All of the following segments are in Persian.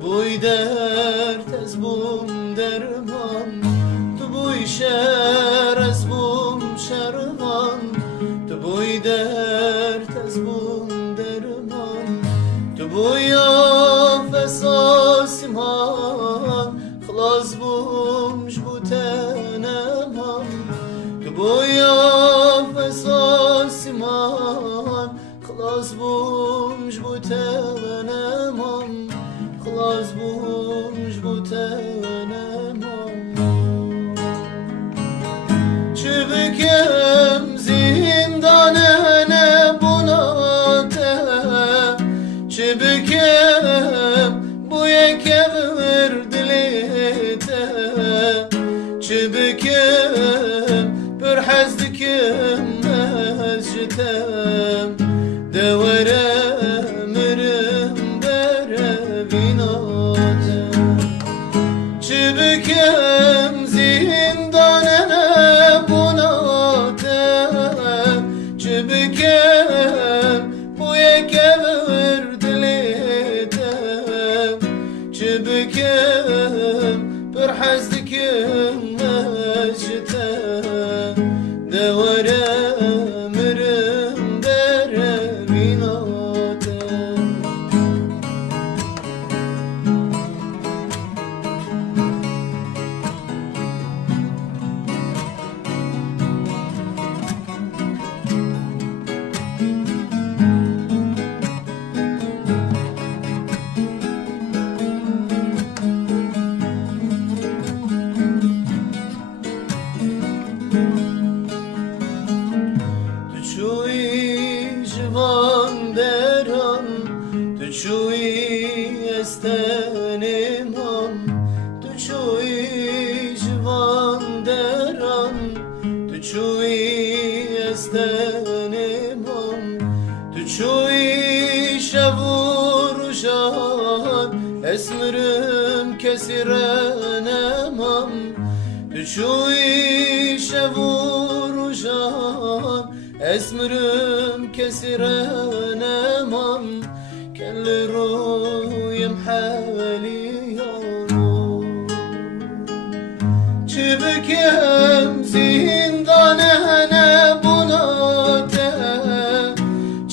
بوی درد از بوم درمان، تو بوی شهر از بوم شرمان، تو بوی درد از بوم درمان، تو بوی آفس آسمان خلاص بومش بوتنمام، تو بوی آفس آسمان خلاص بومش بوتنمام، خلاص بومش بوتنمام. چه بکم زندانه نبوناته، چه بکم بوی کبر دلیته، چه بکم بر حزدکم مسجتم دوره مرم بره بیناتم، چه بکم زندانه نبوناتم، چه بکم بوی کبر دلیتم، چه بکم بر حزدکم مسجتم دوره مرم بره بیناتم. تو چوی استنمام، تو چوی جوان درم، تو چوی استنمام، تو چوی شب و روشان اسمرم کسی رنمام، تو چوی شب و روشان اسمرم کسی رنمام، كل رويم حالي يارو شبكم زندانه نبوناته،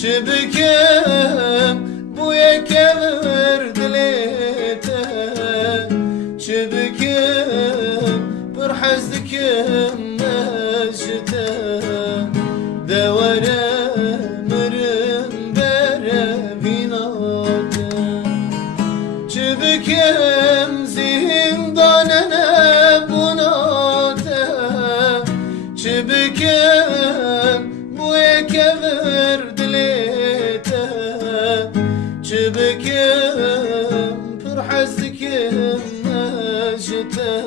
شبكم بويا كبر دليته، شبكم برحزدكم مسجته دوره مرم بره بیناتم، چه بکم زندانه نبوناتم، چه بکم بوی کبر دلیتم، چه بکم پر حزدکم مسجتم